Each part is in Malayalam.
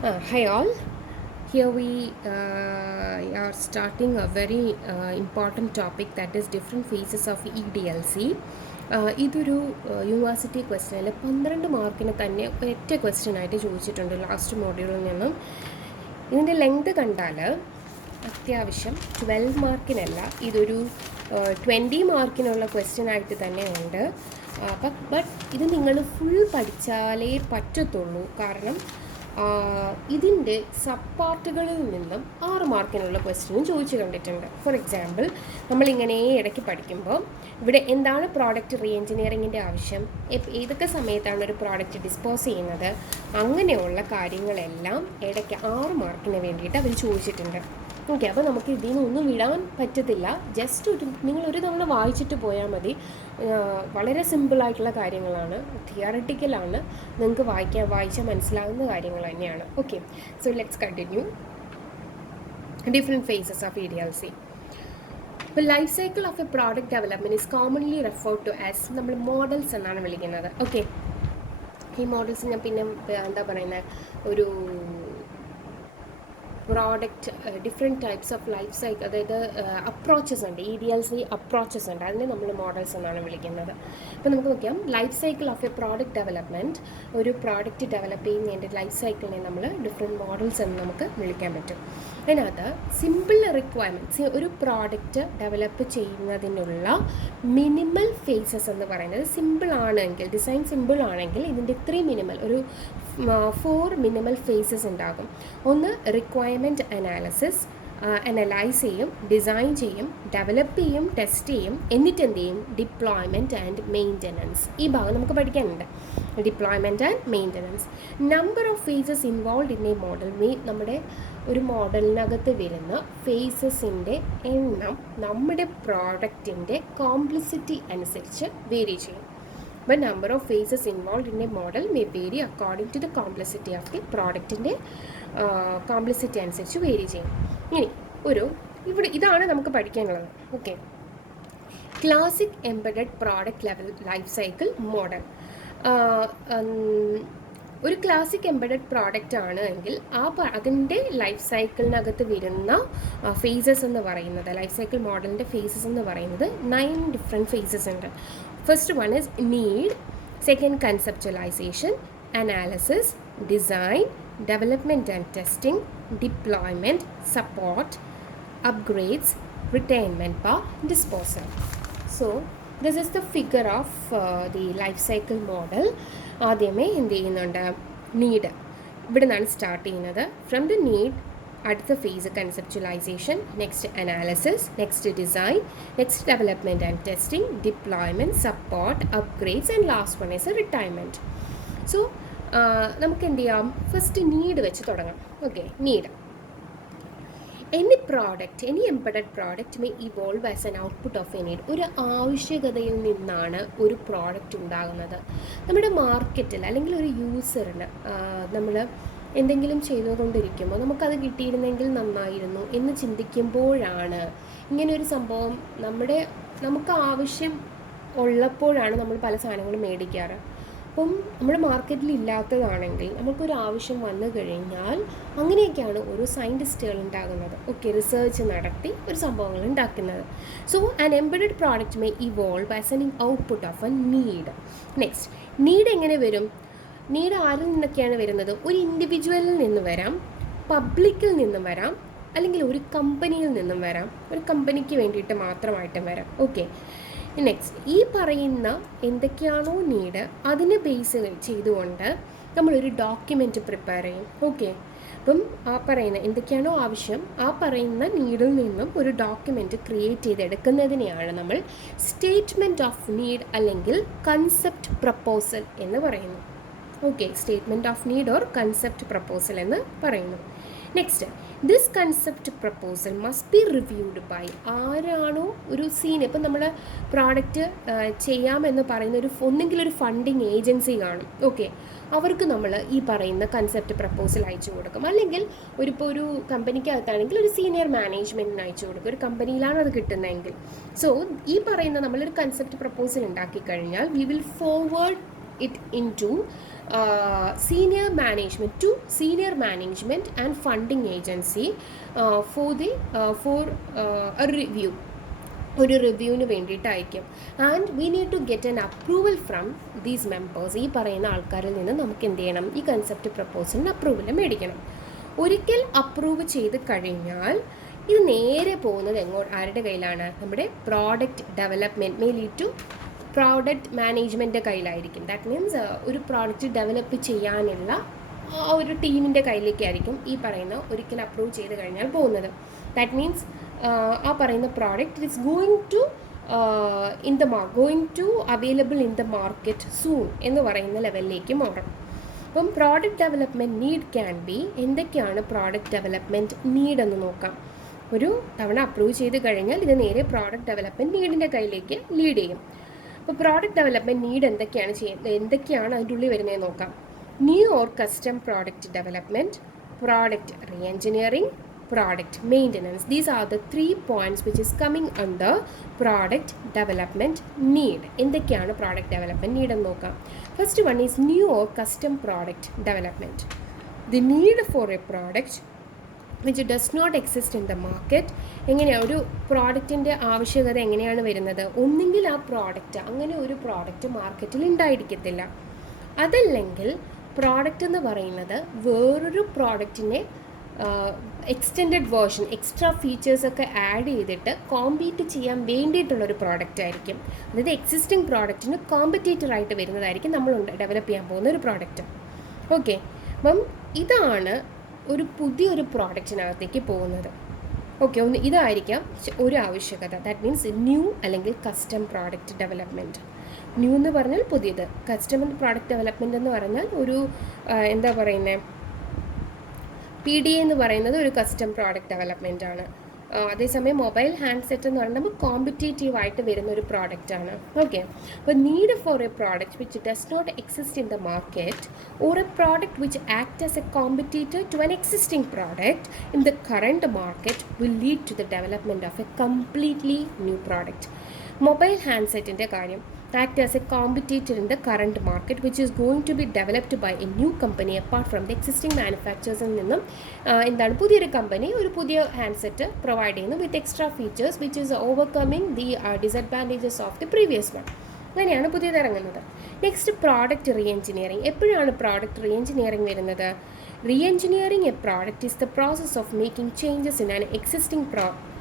Hi all. Here we are starting a very important topic, that is different phases of EDLC. ഇതൊരു യൂണിവേഴ്സിറ്റി ക്വസ്റ്റ്യനിൽ 12 മാർക്കിന് തന്നെ ഒറ്റ ക്വസ്റ്റ്യൻ ആയിട്ട് ചോദിച്ചിട്ടുണ്ട് ലാസ്റ്റ് മോഡ്യൂളിൽ നിന്നും. ഇതിൻ്റെ ലെങ്ത് കണ്ടാൽ അത്യാവശ്യം 12 മാർക്കിനല്ല, ഇതൊരു 20 മാർക്കിനുള്ള ക്വസ്റ്റ്യൻ ആയിട്ട് തന്നെ ഉണ്ട്. ബട്ട് ഇത് നിങ്ങൾ ഫുൾ പഠിച്ചാലേ പറ്റത്തുള്ളൂ. കാരണം ഇതിൻ്റെ സബ് പാർട്ടുകളിൽ നിന്നും 6 മാർക്കിനുള്ള ക്വസ്റ്റ്യനും ചോദിച്ചു കണ്ടിട്ടുണ്ട്. ഫോർ എക്സാമ്പിൾ, നമ്മളിങ്ങനെ ഇടയ്ക്ക് പഠിക്കുമ്പോൾ ഇവിടെ എന്താണ് പ്രോഡക്റ്റ് റീ എഞ്ചിനീയറിങ്ങിൻ്റെ ആവശ്യം, ഏതൊക്കെ സമയത്താണ് ഒരു പ്രോഡക്റ്റ് ഡിസ്പോസ് ചെയ്യുന്നത്, അങ്ങനെയുള്ള കാര്യങ്ങളെല്ലാം ഇടയ്ക്ക് 6 മാർക്കിന് വേണ്ടിയിട്ട് അവർ ചോദിച്ചിട്ടുണ്ട്. ഓക്കെ, അപ്പോൾ നമുക്ക് ഇതിൽ നിന്നൊന്നും വിടാൻ പറ്റത്തില്ല. ജസ്റ്റ് നിങ്ങളൊരു തവണ വായിച്ചിട്ട് പോയാൽ മതി. വളരെ സിമ്പിളായിട്ടുള്ള കാര്യങ്ങളാണ്, തിയറട്ടിക്കലാണ്, നിങ്ങൾക്ക് വായിച്ചാൽ മനസ്സിലാകുന്ന കാര്യങ്ങൾ തന്നെയാണ്. Okay, so let's continue. Different phases of EDLC. ഇപ്പോൾ life cycle of a product development is commonly referred to as നമ്മൾ മോഡൽസ് എന്നാണ് വിളിക്കുന്നത്. ഓക്കെ, ഈ മോഡൽസ് ഞാൻ പിന്നെ എന്താ പറയുന്നത്, ഒരു product different types of life cycle, അതായത് അപ്രോച്ചസ് ഉണ്ട്, EDLC അപ്രോച്ചസ് ഉണ്ട്, അതിനെ നമ്മൾ മോഡൽസ് എന്നാണ് വിളിക്കുന്നത്. അപ്പോൾ നമുക്ക് നോക്കാം, life cycle of a product development, ഒരു പ്രോഡക്റ്റ് ഡെവലപ്പ് ചെയ്യുന്നതിൻ്റെ ലൈഫ് സൈക്കിളിനെ നമ്മൾ ഡിഫറെൻറ്റ് മോഡൽസ് എന്ന് നമുക്ക് വിളിക്കാൻ പറ്റും. അതിനകത്ത് സിമ്പിൾ റിക്വയർമെൻറ്റ്സ്, ഒരു പ്രോഡക്റ്റ് ഡെവലപ്പ് ചെയ്യുന്നതിനുള്ള മിനിമൽ ഫേസസ് എന്ന് പറയുന്നത്, സിമ്പിൾ ആണെങ്കിൽ, ഡിസൈൻ സിമ്പിൾ ആണെങ്കിൽ ഇതിൻ്റെ 3 മിനിമൽ, ഒരു 4 മിനിമൽ ഫേസസ് ഉണ്ടാകും. ഒന്ന് റിക്വയർമെൻറ്റ് അനാലിസിസ്, അനലൈസ് ചെയ്യും, ഡിസൈൻ ചെയ്യും, ഡെവലപ്പ് ചെയ്യും, ടെസ്റ്റ് ചെയ്യും, എന്നിട്ട് എന്ത് ചെയ്യും, ഡിപ്ലോയ്മെൻറ്റ് ആൻഡ് മെയിൻ്റനൻസ്. ഈ ഭാഗം നമുക്ക് പഠിക്കാനുണ്ട്, deployment and maintenance. Number of phases involve in a model, നമ്മുടെ ഒരു മോഡലിനകത്ത് വരുന്ന ഫേസസിൻ്റെ എണ്ണം നമ്മുടെ പ്രോഡക്റ്റിൻ്റെ കോംപ്ലിസിറ്റി അനുസരിച്ച് വേരി ചെയ്യും. But number of phases involved in a model may vary according to the complexity of the പ്രോഡക്റ്റിൻ്റെ കോംപ്ലിസിറ്റി അനുസരിച്ച് വേരി ചെയ്യും. ഇനി ഇതാണ് നമുക്ക് പഠിക്കാനുള്ളത്. Okay, classic embedded product level life cycle model. ഒരു ക്ലാസിക് എംബഡഡ് പ്രോഡക്റ്റ് ആണ് എങ്കിൽ അതിൻ്റെ ലൈഫ് സൈക്കിളിനകത്ത് വരുന്ന ഫേസസ് എന്ന് പറയുന്നത്, ലൈഫ് സൈക്കിൾ മോഡലിൻ്റെ ഫേസസ് എന്ന് പറയുന്നത് 9 ഡിഫറെൻറ്റ് ഫേസസ് ഉണ്ട്. First one is need, second conceptualisation, analysis, design, development and testing, deployment, support, upgrades, retirement ബാർ, disposal. So this is the figure of the life cycle model. ആദ്യമേ എന്ത് ചെയ്യുന്നുണ്ട്, നീഡ്, ഇവിടെ നിന്നാണ് സ്റ്റാർട്ട് ചെയ്യുന്നത്. ഫ്രം ദ നീഡ് അടുത്ത phase conceptualisation, next analysis, next design, next development and testing, deployment, support, upgrades and last one is retirement. So നമുക്ക് എന്ത് ചെയ്യാം, ഫസ്റ്റ് നീഡ് വെച്ച് തുടങ്ങാം. Okay, need. Any embedded product may evolve as an output of a need. ഒരു ആവശ്യകതയിൽ നിന്നാണ് ഒരു പ്രോഡക്റ്റ് ഉണ്ടാകുന്നത്. നമ്മുടെ മാർക്കറ്റിൽ അല്ലെങ്കിൽ ഒരു യൂസറിന് നമ്മൾ എന്തെങ്കിലും ചെയ്തുകൊണ്ടിരിക്കുമ്പോൾ നമുക്കത് കിട്ടിയിരുന്നെങ്കിൽ നന്നായിരുന്നു എന്ന് ചിന്തിക്കുമ്പോഴാണ് ഇങ്ങനെയൊരു സംഭവം നമുക്ക് ആവശ്യം ഉള്ളപ്പോഴാണ് നമ്മൾ പല സാധനങ്ങളും മേടിക്കാറ്. അപ്പം നമ്മുടെ മാർക്കറ്റിൽ ഇല്ലാത്തതാണെങ്കിൽ നമുക്കൊരു ആവശ്യം വന്നു കഴിഞ്ഞാൽ അങ്ങനെയൊക്കെയാണ് ഓരോ സയൻറ്റിസ്റ്റുകൾ ഉണ്ടാകുന്നത്. ഓക്കെ, റിസർച്ച് നടത്തി ഒരു സംഭവങ്ങൾ ഉണ്ടാക്കുന്നത്. So an embedded product may evolve as an output of A need. Next, need എങ്ങനെ വരും? നീഡ് ആരിൽ നിന്നൊക്കെയാണ് വരുന്നത്? ഒരു ഇൻഡിവിജ്വലിൽ നിന്ന് വരാം, പബ്ലിക്കിൽ നിന്നും വരാം, അല്ലെങ്കിൽ ഒരു കമ്പനിയിൽ നിന്നും വരാം. ഒരു കമ്പനിക്ക് വേണ്ടിയിട്ട് മാത്രമായിട്ടും വരാം. ഓക്കെ, നെക്സ്റ്റ്, ഈ പറയുന്ന എന്തൊക്കെയാണോ നീഡ് അതിനെ ബേസ് ചെയ്തുകൊണ്ട് നമ്മളൊരു ഡോക്യുമെൻറ്റ് പ്രിപ്പയർ ചെയ്യും. ഓക്കെ, അപ്പം ആ പറയുന്ന എന്തൊക്കെയാണോ ആവശ്യം ആ പറയുന്ന നീഡിൽ നിന്നും ഒരു ഡോക്യുമെൻറ്റ് ക്രിയേറ്റ് ചെയ്തെടുക്കുന്നതിനെയാണ് നമ്മൾ സ്റ്റേറ്റ്മെൻറ്റ് ഓഫ് നീഡ് അല്ലെങ്കിൽ കൺസെപ്റ്റ് പ്രപ്പോസൽ എന്ന് പറയുന്നു. Okay, statement of need or concept proposal എന്ന് പറയുന്നു. Next, this concept proposal must be reviewed by, ആരാണോ ഒരു ഇപ്പം നമ്മൾ പ്രോഡക്റ്റ് ചെയ്യാമെന്ന് പറയുന്ന ഒന്നെങ്കിലും ഒരു ഫണ്ടിങ് ഏജൻസി കാണും. ഓക്കെ, അവർക്ക് നമ്മൾ ഈ പറയുന്ന കൺസെപ്റ്റ് പ്രപ്പോസൽ അയച്ചു കൊടുക്കും. അല്ലെങ്കിൽ ഒരു കമ്പനിക്കകത്താണെങ്കിൽ ഒരു സീനിയർ മാനേജ്മെൻറ്റിന് അയച്ചു കൊടുക്കും. ഒരു കമ്പനിയിലാണ് അത് കിട്ടുന്നതെങ്കിൽ. സോ ഈ പറയുന്ന നമ്മളൊരു കൺസെപ്റ്റ് പ്രപ്പോസൽ ഉണ്ടാക്കി കഴിഞ്ഞാൽ we will forward it into senior management and funding agency for a review. ഒരു റിവ്യൂവിന് വേണ്ടിയിട്ടായിരിക്കും. And we need to get an approval from these members. ഈ പറയുന്ന ആൾക്കാരിൽ നിന്ന് നമുക്ക് എന്ത് ചെയ്യണം? ഈ കൺസെപ്റ്റ് പ്രപ്പോസലിന് അപ്രൂവൽ മേടിക്കണം. ഒരിക്കൽ അപ്രൂവ് ചെയ്ത് കഴിഞ്ഞാൽ ഇത് നേരെ പോകുന്നത് ആരുടെ കയ്യിലാണ്? നമ്മുടെ product development may lead to product മാനേജ്മെൻറ്റിൻ്റെ കയ്യിലായിരിക്കും. ദാറ്റ് മീൻസ് ഒരു പ്രോഡക്റ്റ് ഡെവലപ്പ് ചെയ്യാനുള്ള ഒരു ടീമിൻ്റെ കയ്യിലേക്കായിരിക്കും ഈ പറയുന്ന ഒരിക്കൽ അപ്രൂവ് ചെയ്ത് കഴിഞ്ഞാൽ പോകുന്നത്. ദാറ്റ് മീൻസ് ആ പറയുന്ന product it is going to available in the market soon എന്ന് പറയുന്ന ലെവലിലേക്ക് മാറും. അപ്പം product development need can be, എന്തൊക്കെയാണ് പ്രോഡക്റ്റ് ഡെവലപ്മെൻറ്റ് നീഡ് എന്ന് നോക്കാം. ഒരു തവണ അപ്രൂവ് ചെയ്ത് കഴിഞ്ഞാൽ ഇത് നേരെ പ്രോഡക്റ്റ് ഡെവലപ്മെൻറ്റ് നീഡിൻ്റെ കയ്യിലേക്ക് ലീഡ് ചെയ്യും. അപ്പോൾ പ്രോഡക്റ്റ് ഡെവലപ്മെൻറ്റ് നീഡ് എന്തൊക്കെയാണ് അതിൻ്റെ ഉള്ളിൽ വരുന്നതെന്ന് നോക്കാം. New or custom product development, product reengineering, product maintenance. These are the 3 points which is coming under product development need. എന്തൊക്കെയാണ് product development need എന്ന് നോക്കാം. First one is new or custom product development. The need for a product which does not exist in the market. എങ്ങനെയാണ് ഒരു പ്രോഡക്റ്റിൻ്റെ ആവശ്യകത എങ്ങനെയാണ് വരുന്നത്? ഒന്നെങ്കിൽ ആ പ്രോഡക്റ്റ് അങ്ങനെ ഒരു പ്രോഡക്റ്റ് മാർക്കറ്റിൽ ഉണ്ടായിരിക്കത്തില്ല, അതല്ലെങ്കിൽ പ്രോഡക്റ്റ് എന്ന് പറയുന്നത് വേറൊരു പ്രോഡക്റ്റിനെ എക്സ്റ്റെൻഡഡ് വേർഷൻ എക്സ്ട്രാ ഫീച്ചേഴ്സൊക്കെ ആഡ് ചെയ്തിട്ട് കോമ്പീറ്റ് ചെയ്യാൻ വേണ്ടിയിട്ടുള്ളൊരു പ്രോഡക്റ്റ് ആയിരിക്കും. അതായത് എക്സിസ്റ്റിംഗ് പ്രോഡക്റ്റിന് കോമ്പറ്റീറ്ററായിട്ട് വരുന്നതായിരിക്കും നമ്മൾ ഡെവലപ്പ് ചെയ്യാൻ പോകുന്ന ഒരു പ്രോഡക്റ്റ്. ഓക്കെ, അപ്പം ഇതാണ് ഒരു പുതിയൊരു പ്രോഡക്റ്റിനകത്തേക്ക് പോകുന്നത്. ഓക്കെ, ഒന്ന് ഇതായിരിക്കാം ഒരു ആവശ്യകത. ദാറ്റ് മീൻസ് ന്യൂ അല്ലെങ്കിൽ കസ്റ്റം പ്രോഡക്റ്റ് ഡെവലപ്മെൻറ്റ്. ന്യൂ എന്ന് പറഞ്ഞാൽ പുതിയത്, കസ്റ്റം പ്രോഡക്റ്റ് ഡെവലപ്മെൻറ്റ് എന്ന് പറഞ്ഞാൽ ഒരു എന്താ പറയുന്നത്, PDA എന്ന് പറയുന്നത് ഒരു കസ്റ്റം പ്രോഡക്റ്റ് ഡെവലപ്മെൻ്റ് ആണ്. അതേസമയം മൊബൈൽ ഹാൻഡ്സെറ്റ് എന്ന് പറയുന്നത് നമുക്ക് കോമ്പറ്റേറ്റീവായിട്ട് വരുന്ന ഒരു പ്രോഡക്റ്റാണ്. ഓക്കെ, അപ്പോൾ need for a product which does not exist in the market or a product which act as a competitor to an existing product in the current market will lead to the development of a completely new product. Mobile ഹാൻഡ്സെറ്റിൻ്റെ കാര്യം, act as a competitor in the current market which is going to be developed by a new company apart from the existing manufacturers നിന്നും എന്താണ് പുതിയൊരു കമ്പനി ഒരു പുതിയ ഹാൻഡ്സെറ്റ് പ്രൊവൈഡ് ചെയ്യുന്നു with extra features which is overcoming the disadvantages of the previous one. അങ്ങനെയാണ് പുതിയത് ഇറങ്ങുന്നത്. Next product reengineering. എപ്പോഴാണ് പ്രോഡക്റ്റ് റീഎഞ്ചിനീയറിംഗ് വരുന്നത്? Reengineering a product is the process of making changes in an existing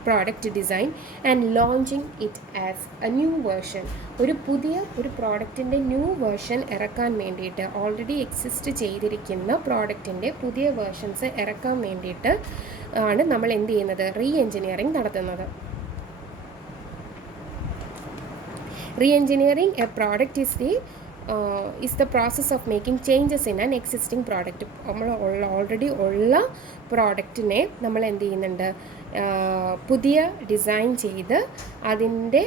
product design and launching it as a new version. ഒരു പുതിയ ഒരു പ്രോഡക്റ്റിൻ്റെ ന്യൂ വേർഷൻ ഇറക്കാൻ വേണ്ടിയിട്ട്, ഓൾറെഡി എക്സിസ്റ്റ് ചെയ്തിരിക്കുന്ന പ്രോഡക്റ്റിൻ്റെ പുതിയ വേർഷൻസ് ഇറക്കാൻ വേണ്ടിയിട്ട് ആണ് നമ്മൾ എന്ത് ചെയ്യുന്നത്? റീഎഞ്ചിനീയറിംഗ് നടത്തുന്നത്. Reengineering a product is the process of making changes in an existing product. നമ്മൾ ഓൾറെഡി ഉള്ള പ്രോഡക്റ്റിനെ നമ്മൾ എന്ത് ചെയ്യുന്നുണ്ട്? പുതിയ ഡിസൈൻ ചെയ്ത് അതിൻ്റെ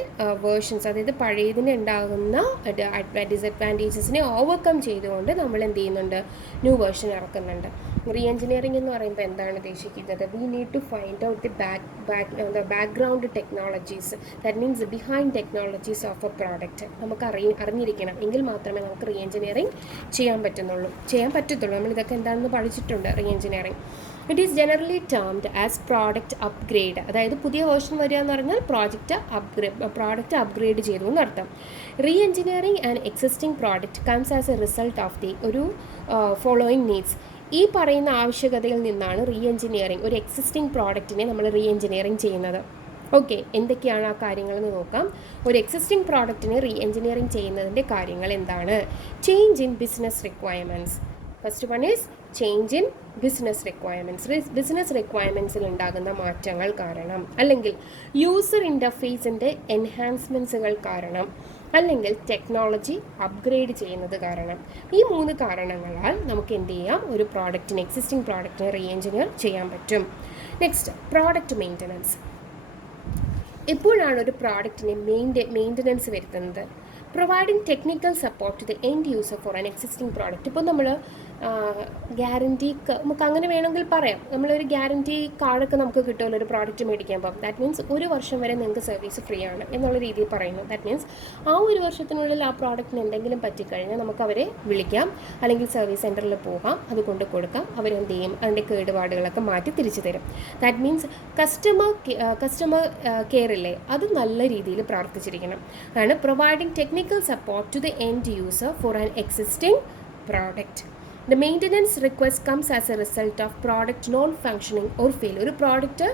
വേർഷൻസ്, അതായത് പഴയതിന് ഉണ്ടാകുന്ന ഡിസഡ്വാൻറ്റേജസിനെ ഓവർകം ചെയ്തുകൊണ്ട് നമ്മൾ എന്ത് ചെയ്യുന്നുണ്ട്? New version ഇറക്കുന്നുണ്ട്. റീഎഞ്ചിനീയറിംഗ് എന്ന് പറയുമ്പോൾ എന്താണ് ഉദ്ദേശിക്കുന്നത്? We need to find out the background technologies, that means behind technologies of a product നമുക്ക് അറിഞ്ഞിരിക്കണം. എങ്കിൽ മാത്രമേ നമുക്ക് റീഎഞ്ചിനീയറിംഗ് ചെയ്യാൻ പറ്റത്തുള്ളൂ. നമ്മളിതൊക്കെ എന്താണെന്ന് പഠിച്ചിട്ടുണ്ട്. Reengineering it is generally termed as product upgrade. അതായത് പുതിയ വേർഷൻ വരിക എന്ന് പറഞ്ഞാൽ പ്രോഡക്റ്റ് അപ്ഗ്രേഡ് ചെയ്തു എന്നർത്ഥം. Reengineering and existing product comes as a result of the ഒരു ഫോളോയിങ് നീഡ്സ്. ഈ പറയുന്ന ആവശ്യകതയിൽ നിന്നാണ് റീഎഞ്ചിനീയറിംഗ്, ഒരു എക്സിസ്റ്റിംഗ് പ്രോഡക്റ്റിനെ നമ്മൾ റീഎഞ്ചിനീയറിംഗ് ചെയ്യുന്നത്. ഓക്കെ, എന്തൊക്കെയാണ് ആ കാര്യങ്ങളെന്ന് നോക്കാം. ഒരു എക്സിസ്റ്റിംഗ് പ്രോഡക്റ്റിനെ റീഎഞ്ചിനീയറിംഗ് ചെയ്യുന്നതിൻ്റെ കാര്യങ്ങൾ എന്താണ്? Change in business requirements. First one is change in business requirements. Business റിക്വയർമെൻറ്റ്സിൽ ഉണ്ടാകുന്ന മാറ്റങ്ങൾ കാരണം, അല്ലെങ്കിൽ യൂസർ ഇൻ്റർഫേസിൻ്റെ എൻഹാൻസ്മെൻറ്റ്സുകൾ കാരണം, അല്ലെങ്കിൽ ടെക്നോളജി അപ്ഗ്രേഡ് ചെയ്യുന്നത് കാരണം. ഈ 3 കാരണങ്ങളാൽ നമുക്ക് എന്ത് ചെയ്യാം? ഒരു പ്രോഡക്റ്റിന്, എക്സിസ്റ്റിംഗ് പ്രോഡക്റ്റിനെ റീഎഞ്ചിനീയർ ചെയ്യാൻ പറ്റും. Next, product maintenance. എപ്പോഴാണ് ഒരു പ്രോഡക്റ്റിന് മെയിൻ്റനൻസ് വരുത്തുന്നത്? Providing technical support to the end user for an existing product. ഇപ്പോൾ നമ്മൾ ഗ്യാരൻറ്റി നമുക്ക് അങ്ങനെ വേണമെങ്കിൽ പറയാം. നമ്മളൊരു ഗ്യാരൻറ്റി കാർഡൊക്കെ നമുക്ക് കിട്ടുമല്ലോ ഒരു പ്രോഡക്റ്റ് മേടിക്കുമ്പോൾ. ദാറ്റ് മീൻസ് 1 വർഷം വരെ നിങ്ങൾക്ക് സർവീസ് ഫ്രീ ആണ് എന്നുള്ള രീതിയിൽ പറയുന്നു. ദാറ്റ് മീൻസ് ആ 1 വർഷത്തിനുള്ളിൽ ആ പ്രോഡക്റ്റിന് എന്തെങ്കിലും പറ്റിക്കഴിഞ്ഞാൽ നമുക്ക് അവരെ വിളിക്കാം, അല്ലെങ്കിൽ സർവീസ് സെൻറ്ററിൽ പോകാം, അത് കൊണ്ട് കൊടുക്കാം. അവരെന്ത് ചെയ്യും, അതിൻ്റെ കേടുപാടുകളൊക്കെ മാറ്റി തിരിച്ചു തരും. ദാറ്റ് മീൻസ് കസ്റ്റമർ കെയർ ഇല്ലേ, അത് നല്ല രീതിയിൽ പ്രവർത്തിച്ചിരിക്കണം. അതാണ് providing technical support to the end user for an existing product. The maintenance request comes as a result of product non-functioning or failure. ഒരു പ്രോഡക്റ്റ്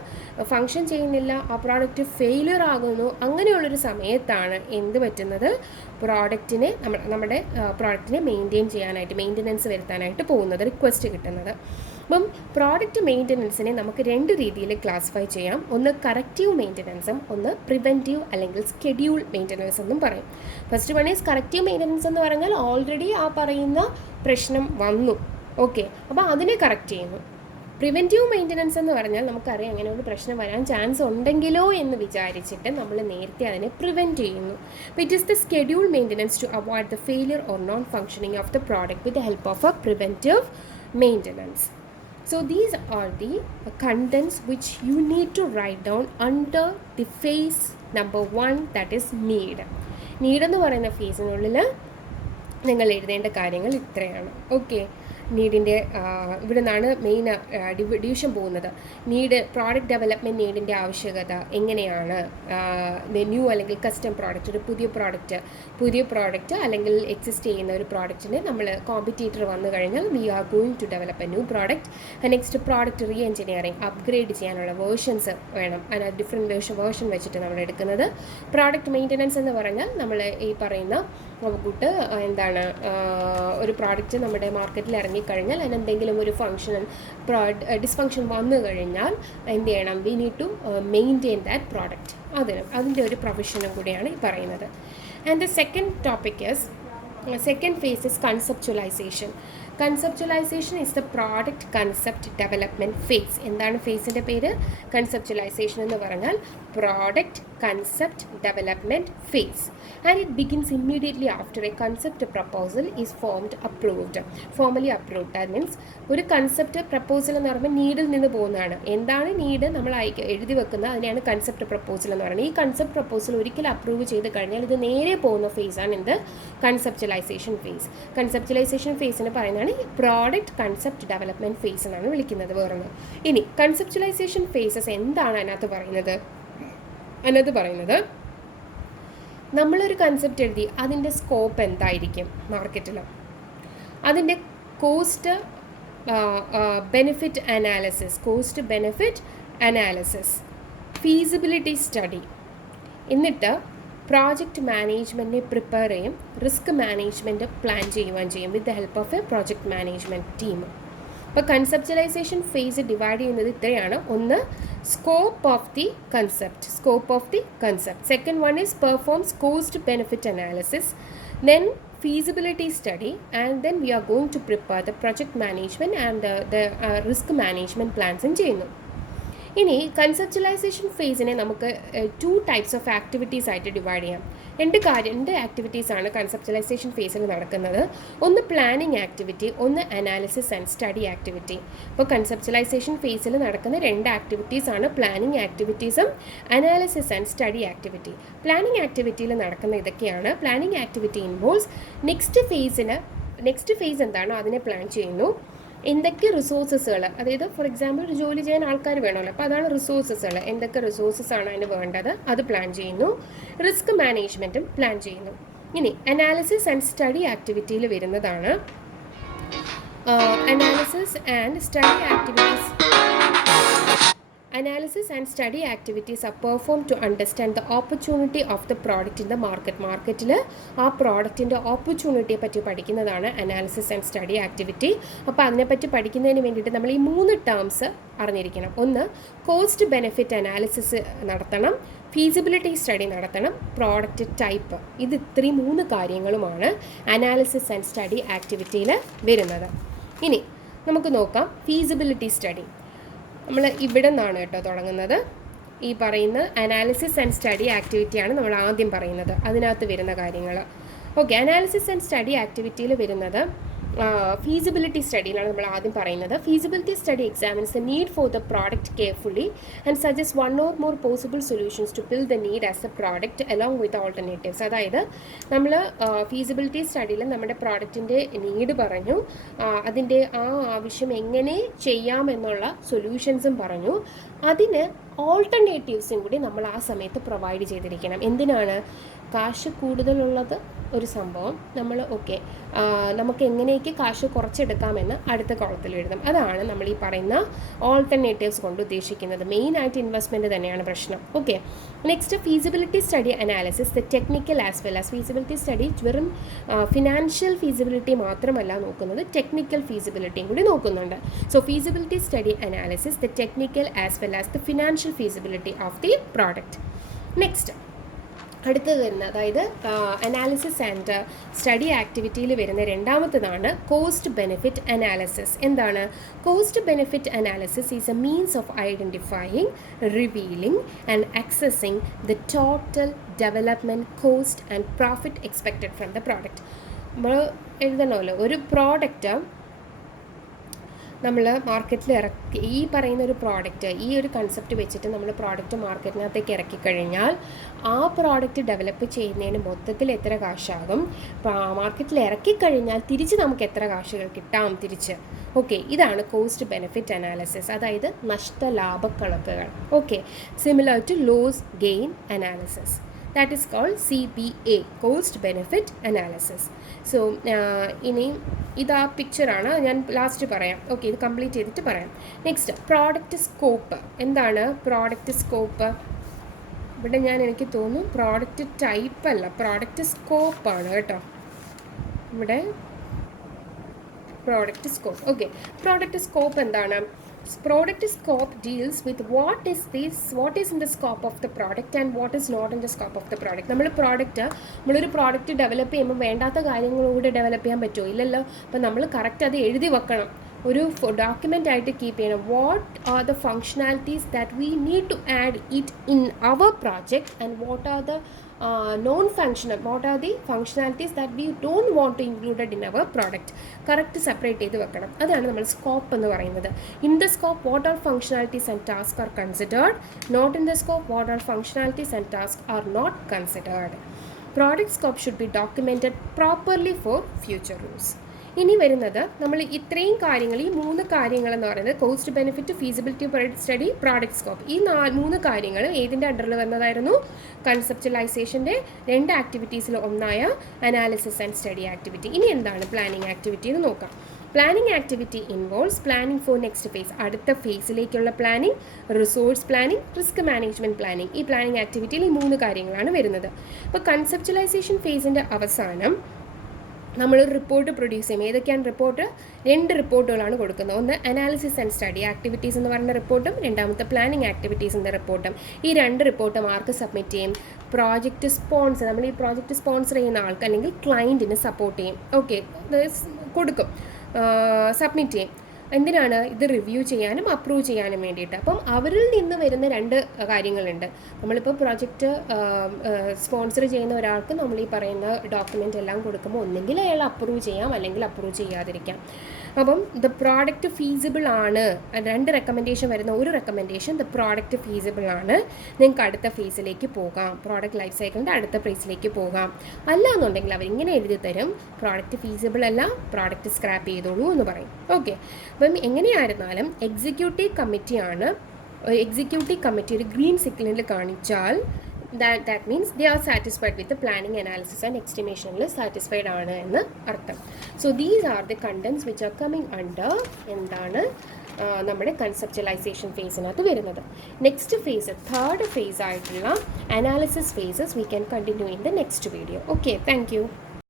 ഫങ്ഷൻ ചെയ്യുന്നില്ല, ആ പ്രോഡക്റ്റ് ഫെയിലിയർ ആകുന്നു, അങ്ങനെയുള്ളൊരു സമയത്താണ് എന്ത് പറ്റുന്നത്, പ്രോഡക്റ്റിനെ നമ്മുടെ പ്രോഡക്റ്റിനെ മെയിൻറ്റെയിൻ ചെയ്യാനായിട്ട്, മെയിൻ്റനൻസ് വരുത്താനായിട്ട് പോകുന്നത്, റിക്വസ്റ്റ് കിട്ടുന്നത്. അപ്പം പ്രോഡക്റ്റ് മെയിൻ്റനൻസിനെ നമുക്ക് 2 രീതിയിൽ ക്ലാസിഫൈ ചെയ്യാം. ഒന്ന് കറക്റ്റീവ് മെയിൻ്റനൻസും, ഒന്ന് പ്രിവെൻറ്റീവ് അല്ലെങ്കിൽ സ്കെഡ്യൂൾ മെയിൻ്റനൻസ് എന്നും പറയും. First one is corrective maintenance എന്ന് പറഞ്ഞാൽ ഓൾറെഡി ആ പറയുന്ന പ്രശ്നം വന്നു, ഓക്കെ, അപ്പോൾ അതിനെ കറക്റ്റ് ചെയ്യുന്നു. പ്രിവെൻറ്റീവ് മെയിൻ്റനൻസ് എന്ന് പറഞ്ഞാൽ നമുക്കറിയാം അങ്ങനെ ഒരു പ്രശ്നം വരാൻ ചാൻസ് ഉണ്ടെങ്കിലോ എന്ന് വിചാരിച്ചിട്ട് നമ്മൾ നേരത്തെ അതിനെ പ്രിവെൻറ്റ് ചെയ്യുന്നു. It is the schedule maintenance to avoid the failure or non functioning of the product with the help of a preventive maintenance. So these are the contents which you need to write down under the phase number 1, that is need. Need എന്ന് പറയുന്ന ഫേസിനുള്ളിൽ നിങ്ങൾ എഴുതേണ്ട കാര്യങ്ങൾ ഇത്രയാണ്. ഓക്കെ, നീഡിൻ്റെ ഇവിടെ നിന്നാണ് മെയിൻ ഡിവിഷൻ പോകുന്നത്. നീഡ്, പ്രോഡക്റ്റ് ഡെവലപ്മെൻറ്റ് നീഡിൻ്റെ ആവശ്യകത എങ്ങനെയാണ്, ന്യൂ അല്ലെങ്കിൽ കസ്റ്റം പ്രോഡക്റ്റ്, ഒരു പുതിയ പ്രോഡക്റ്റ് അല്ലെങ്കിൽ എക്സിസ്റ്റ് ചെയ്യുന്ന ഒരു പ്രോഡക്റ്റിന് നമ്മൾ കോമ്പറ്റീറ്റർ വന്നു കഴിഞ്ഞാൽ we are going to develop a new product. Next product reengineering, upgrade ചെയ്യാനുള്ള വേർഷൻസ് വേണം, അതിന് ഡിഫറെൻറ്റ് വേർഷൻ വെച്ചിട്ട് നമ്മൾ എടുക്കുന്നത്. പ്രോഡക്റ്റ് മെയിൻ്റനൻസ് എന്ന് പറഞ്ഞാൽ നമ്മൾ ഈ പറയുന്ന കൂട്ട് എന്താണ്, ഒരു പ്രോഡക്റ്റ് നമ്മുടെ മാർക്കറ്റിൽ ഇറങ്ങിക്കഴിഞ്ഞാൽ അതിനെന്തെങ്കിലും ഒരു ഡിസ്ഫങ്ഷൻ വന്നു കഴിഞ്ഞാൽ എന്ത് ചെയ്യണം, we need to maintain that product. അതിൻ്റെ ഒരു പ്രൊവിഷനും കൂടിയാണ് ഈ പറയുന്നത്. And the second phase is conceptualization. Conceptualization is the product concept development phase. എന്താണ് ഫേസിൻ്റെ പേര്? കൺസെപ്ച്വലൈസേഷൻ എന്ന് പറഞ്ഞാൽ product concept development phase. And it begins immediately after a concept proposal is formally approved. That means ഒരു കൺസെപ്റ്റ് പ്രപ്പോസൽ എന്ന് പറയുമ്പോൾ നീഡിൽ നിന്ന് പോകുന്നതാണ്. എന്താണ് നീഡ് നമ്മൾ എഴുതി വെക്കുന്നത്, അതിനെയാണ് കൺസെപ്റ്റ് പ്രപ്പോസൽ എന്ന് പറയുന്നത്. ഈ കൺസെപ്റ്റ് പ്രപ്പോസൽ ഒരിക്കൽ അപ്രൂവ് ചെയ്ത് കഴിഞ്ഞാൽ ഇത് നേരെ പോകുന്ന ഫേസാണ് എന്ത്, കൺസെപ്ച്വലൈസേഷൻ ഫേസ്. കൺസെപ്ച്വലൈസേഷൻ ഫേസിന് പറയുന്നതാണ് പ്രോഡക്റ്റ് കൺസെപ്റ്റ് ഡെവലപ്മെൻറ്റ് ഫേസ് എന്നാണ് വിളിക്കുന്നത്, വേറൊന്ന്. ഇനി കൺസെപ്ച്വലൈസേഷൻ ഫേസസ് എന്താണ് അതിനകത്ത് പറയുന്നത്, നമ്മളൊരു കൺസെപ്റ്റ് എഴുതി അതിൻ്റെ സ്കോപ്പ് എന്തായിരിക്കും മാർക്കറ്റിൽ, അതിൻ്റെ cost benefit analysis, feasibility study, എന്നിട്ട് പ്രോജക്റ്റ് മാനേജ്മെൻറ്റിനെ പ്രിപ്പയർ ചെയ്യും, റിസ്ക് മാനേജ്മെൻറ്റ് പ്ലാൻ ചെയ്യുകയും ചെയ്യും വിത്ത് the help of A project management team. അപ്പോൾ കൺസെപ്ച്വലൈസേഷൻ ഫേസ് ഡിവൈഡ് ചെയ്യുന്നത് ഇത്രയാണ്. ഒന്ന്, scope of the concept. Second one is performs cost benefit analysis, then feasibility study, and then we are going to prepare the project management and the risk management plans ചെയ്യുന്നു. ഇനി കൺസെപ്ച്വലൈസേഷൻ ഫേസിനെ നമുക്ക് 2 types ഓഫ് ആക്ടിവിറ്റീസ് ആയിട്ട് ഡിവൈഡ് ചെയ്യാം. രണ്ട് ആക്ടിവിറ്റീസാണ് കൺസെപ്ച്വലൈസേഷൻ ഫേസിൽ നടക്കുന്നത്. ഒന്ന് പ്ലാനിങ് ആക്ടിവിറ്റി, ഒന്ന് അനാലിസിസ് ആൻഡ് സ്റ്റഡി ആക്ടിവിറ്റി. അപ്പോൾ കൺസെപ്ച്വലൈസേഷൻ ഫേസിൽ നടക്കുന്ന 2 ആക്ടിവിറ്റീസാണ് പ്ലാനിങ് ആക്ടിവിറ്റീസും analysis and study activity. Planning ആക്ടിവിറ്റിയിൽ നടക്കുന്ന ഇതൊക്കെയാണ്. Planning activity involves next phase എന്താണോ അതിനെ പ്ലാൻ ചെയ്യുന്നു. എന്തൊക്കെ റിസോഴ്സസുകൾ, അതായത് ഫോർ എക്സാമ്പിൾ ഒരു ജോലി ചെയ്യാൻ ആൾക്കാർ വേണമല്ലോ, അപ്പോൾ അതാണ് റിസോഴ്സസുകൾ. എന്തൊക്കെ റിസോഴ്സസാണ് അതിന് വേണ്ടത് അത് പ്ലാൻ ചെയ്യുന്നു. റിസ്ക് മാനേജ്മെൻറ്റും പ്ലാൻ ചെയ്യുന്നു. ഇനി അനാലിസിസ് ആൻഡ് സ്റ്റഡി ആക്ടിവിറ്റിയിൽ വരുന്നതാണ് analysis and study activities are performed to understand the opportunity of the product in the market. മാർക്കറ്റിൽ ആ പ്രോഡക്റ്റിൻ്റെ ഓപ്പർച്യൂണിറ്റിയെ പറ്റി പഠിക്കുന്നതാണ് അനാലിസിസ് ആൻഡ് സ്റ്റഡി ആക്ടിവിറ്റി. അപ്പോൾ അതിനെപ്പറ്റി പഠിക്കുന്നതിന് വേണ്ടിയിട്ട് നമ്മൾ ഈ 3 ടേംസ് അറിഞ്ഞിരിക്കണം. ഒന്ന്, കോസ്റ്റ് ബെനിഫിറ്റ് അനാലിസിസ് നടത്തണം, ഫീസിബിലിറ്റി സ്റ്റഡി നടത്തണം, പ്രോഡക്റ്റ് ടൈപ്പ്. ഇത് 3 കാര്യങ്ങളുമാണ് അനാലിസിസ് ആൻഡ് സ്റ്റഡി ആക്ടിവിറ്റിയിൽ വരുന്നത്. ഇനി നമുക്ക് നോക്കാം ഫീസിബിലിറ്റി സ്റ്റഡി. നമ്മൾ ഇവിടെ നിന്നാണ് കേട്ടോ തുടങ്ങുന്നത്. ഈ പറയുന്ന അനാലിസിസ് ആൻഡ് സ്റ്റഡി ആക്ടിവിറ്റിയാണ് നമ്മൾ ആദ്യം പറയുന്നത്, അതിനകത്ത് വരുന്ന കാര്യങ്ങൾ. ഓക്കെ, അനാലിസിസ് ആൻഡ് സ്റ്റഡി ആക്ടിവിറ്റിയിൽ വരുന്നത് ഫീസിബിലിറ്റി സ്റ്റഡിയിലാണ് നമ്മൾ ആദ്യം പറയുന്നത്. Feasibility study examines the need for the product carefully and suggest one or more possible solutions to fill the need as a product along with alternatives. അതായത് നമ്മൾ ഫീസിബിലിറ്റി സ്റ്റഡിയിൽ നമ്മുടെ പ്രോഡക്റ്റിൻ്റെ നീഡ് പറഞ്ഞു, അതിൻ്റെ ആ ആവശ്യം എങ്ങനെ ചെയ്യാമെന്നുള്ള സൊല്യൂഷൻസും പറഞ്ഞു, അതിന് ഓൾട്ടർനേറ്റീവ്സും കൂടി നമ്മൾ ആ സമയത്ത് പ്രൊവൈഡ് ചെയ്തിരിക്കണം. എന്തിനാണ്? കാശ് കൂടുതലുള്ളത് ഒരു സംഭവം നമ്മൾ നമുക്ക് എങ്ങനെയൊക്കെ കാശ് കുറച്ചെടുക്കാമെന്ന് അടുത്ത കോളത്തിൽ എഴുതും. അതാണ് നമ്മൾ ഈ പറയുന്ന ഓൾട്ടർനേറ്റീവ്സ് കൊണ്ട് ഉദ്ദേശിക്കുന്നത്. മെയിനായിട്ട് ഇൻവെസ്റ്റ്മെൻറ്റ് തന്നെയാണ് പ്രശ്നം. Okay, next feasibility study analysis the technical as well as. Feasibility study വെറും ഫിനാൻഷ്യൽ ഫീസിബിലിറ്റി മാത്രമല്ല നോക്കുന്നത്, ടെക്നിക്കൽ ഫീസിബിലിറ്റിയും കൂടി നോക്കുന്നുണ്ട്. So feasibility study analysis the technical as well as the financial feasibility of the product. Next അടുത്തത് വരുന്നത്, അതായത് അനാലിസിസ് ആൻഡ് സ്റ്റഡി ആക്ടിവിറ്റിയിൽ വരുന്ന രണ്ടാമത്തതാണ് കോസ്റ്റ് ബെനിഫിറ്റ് അനാലിസിസ്. എന്താണ് cost benefit analysis? Is a means of identifying, revealing and അക്സസിങ് the total development cost and profit expected from the product. നമ്മൾ എഴുതണമല്ലോ, ഒരു പ്രോഡക്റ്റ് നമ്മൾ മാർക്കറ്റിൽ ഇറക്കി, ഈ പറയുന്ന ഒരു പ്രോഡക്റ്റ്, ഈ ഒരു കൺസെപ്റ്റ് വെച്ചിട്ട് നമ്മൾ പ്രോഡക്റ്റ് മാർക്കറ്റിനകത്തേക്ക് ഇറക്കിക്കഴിഞ്ഞാൽ ആ പ്രോഡക്റ്റ് ഡെവലപ്പ് ചെയ്യുന്നതിന് മൊത്തത്തിൽ എത്ര കാശാകും, മാർക്കറ്റിൽ ഇറക്കിക്കഴിഞ്ഞാൽ തിരിച്ച് നമുക്ക് എത്ര കാശുകൾ കിട്ടാം തിരിച്ച്. ഓക്കെ, ഇതാണ് കോസ്റ്റ് ബെനിഫിറ്റ് അനാലിസിസ്, അതായത് നഷ്ടലാഭക്കണക്കുകൾ. Okay, similar to loss gain analysis. That is called CBA, cost benefit analysis. So ഇനി ഇതാ പിക്ചറാണ്, ഞാൻ ലാസ്റ്റ് പറയാം. ഓക്കെ, ഇത് കംപ്ലീറ്റ് ചെയ്തിട്ട് പറയാം. Next product scope. എന്താണ് പ്രോഡക്റ്റ് സ്കോപ്പ്? ഇവിടെ എനിക്ക് തോന്നുന്നു പ്രോഡക്റ്റ് ടൈപ്പ് അല്ല, പ്രോഡക്റ്റ് സ്കോപ്പാണ് കേട്ടോ. ഇവിടെ product scope. Okay, product scope എന്താണ്? Product scope deals with what is in the scope of the product and what is not in the scope of the product. നമ്മളൊരു പ്രോഡക്റ്റ് ഡെവലപ്പ് ചെയ്യുമ്പോൾ വേണ്ടാത്ത കാര്യങ്ങളോട് ഡെവലപ്പ് ചെയ്യാൻ പറ്റുമോ? ഇല്ലല്ലോ. അപ്പോൾ നമ്മൾ കറക്റ്റ് അത് എഴുതി വെക്കണം, ഒരു ഡോക്യുമെൻ്റ് ആയിട്ട് കീപ്പ് ചെയ്യണം. What are the functionalities that we need to add it in our project and what are the what are the functionalities that we don't want to included in our product. Correct separate ചെയ്ത് വെക്കണം. അതാണ് നമ്മൾ സ്കോപ്പ് എന്ന് പറയുന്നത്. In the scope what are functionalities and task are considered, not in the scope what are functionalities and task are not considered. Product scope should be documented properly for future use. ഇനി വരുന്നത് നമ്മൾ ഇത്രയും കാര്യങ്ങൾ, ഈ 3 കാര്യങ്ങൾ എന്ന് പറയുന്നത് cost benefit, feasibility study, product scope, ഈ 3 കാര്യങ്ങൾ ഏതിൻ്റെ അണ്ടറിൽ വരുന്നതായിരുന്നു? കൺസെപ്ച്വലൈസേഷൻ്റെ 2 ആക്ടിവിറ്റീസിൽ ഒന്നായ അനാലിസിസ് ആൻഡ് സ്റ്റഡി ആക്ടിവിറ്റി. ഇനി എന്താണ് പ്ലാനിങ് ആക്ടിവിറ്റി എന്ന് നോക്കാം. Planning activity involves planning for next phase, അടുത്ത ഫേസിലേക്കുള്ള planning, resource planning, risk management planning. ഈ പ്ലാനിങ് ആക്ടിവിറ്റിയിൽ ഈ 3 കാര്യങ്ങളാണ് വരുന്നത്. അപ്പോൾ കൺസെപ്ച്വലൈസേഷൻ ഫേസിൻ്റെ അവസാനം നമ്മളൊരു റിപ്പോർട്ട് പ്രൊഡ്യൂസ് ചെയ്യും. ഏതൊക്കെയാണ് റിപ്പോർട്ട്? 2 റിപ്പോർട്ടുകളാണ് കൊടുക്കുന്നത്. ഒന്ന് അനാലിസിസ് ആൻഡ് സ്റ്റഡി ആക്ടിവിറ്റീസ് എന്ന് പറയുന്ന റിപ്പോർട്ടും, രണ്ടാമത്തെ പ്ലാനിങ് ആക്ടിവിറ്റീസ് എന്ന റിപ്പോർട്ടും. ഈ 2 റിപ്പോർട്ടും ആർക്ക് സബ്മിറ്റ് ചെയ്യും? പ്രോജക്റ്റ് സ്പോൺസർ, നമ്മൾ ഈ പ്രോജക്റ്റ് സ്പോൺസർ ചെയ്യുന്ന ആൾക്ക് അല്ലെങ്കിൽ ക്ലയൻറ്റിന് സപ്പോർട്ട് ചെയ്യും. ഓക്കെ, കൊടുക്കും, സബ്മിറ്റ് ചെയ്യും. എന്തിനാണ്? ഇത് റിവ്യൂ ചെയ്യാനും അപ്രൂവ് ചെയ്യാനും വേണ്ടിയിട്ട്. അപ്പം അവരിൽ നിന്ന് വരുന്ന 2 കാര്യങ്ങളുണ്ട്. നമ്മളിപ്പോൾ പ്രോജക്റ്റ് സ്പോൺസർ ചെയ്യുന്ന ഒരാൾക്ക് നമ്മൾ ഈ പറയുന്ന ഡോക്യുമെൻ്റ് എല്ലാം കൊടുക്കുമ്പോൾ ഒന്നെങ്കിൽ അയാൾ അപ്രൂവ് ചെയ്യാം, അല്ലെങ്കിൽ അപ്രൂവ് ചെയ്യാതിരിക്കാം. അപ്പം ദ പ്രോഡക്റ്റ് ഫീസിബിൾ ആണ്, 2 റെക്കമെൻഡേഷൻ വരുന്ന ഒരു റെക്കമെൻഡേഷൻ ദ പ്രോഡക്റ്റ് ഫീസിബിൾ ആണ്, നിങ്ങൾക്ക് അടുത്ത ഫേസിലേക്ക് പോകാം, പ്രോഡക്റ്റ് ലൈഫ് സൈക്കിളിൻ്റെ അടുത്ത ഫേസിലേക്ക് പോകാം. അല്ല എന്നുണ്ടെങ്കിൽ അവരിങ്ങനെ എഴുതി തരും, പ്രോഡക്റ്റ് ഫീസിബിൾ അല്ല, പ്രോഡക്റ്റ് സ്ക്രാപ്പ് ചെയ്തോളൂ എന്ന് പറയും. ഓക്കെ, അപ്പം എങ്ങനെയായിരുന്നാലും എക്സിക്യൂട്ടീവ് കമ്മിറ്റി ഒരു ഗ്രീൻ സിഗ്നൽ കാണിച്ചാൽ that means they are satisfied with the planning, analysis and estimation satisfied ആണ് എന്ന് അർത്ഥം. So these are the contents which are coming under എന്താണ് നമ്മുടെ കൺസെപ്ച്വലൈസേഷൻ ഫേസിനകത്ത് വരുന്നത്. നെക്സ്റ്റ് ഫേസ്, 3rd ഫേസ് ആയിട്ടുള്ള analysis phases we can continue in the next video. Okay, thank U.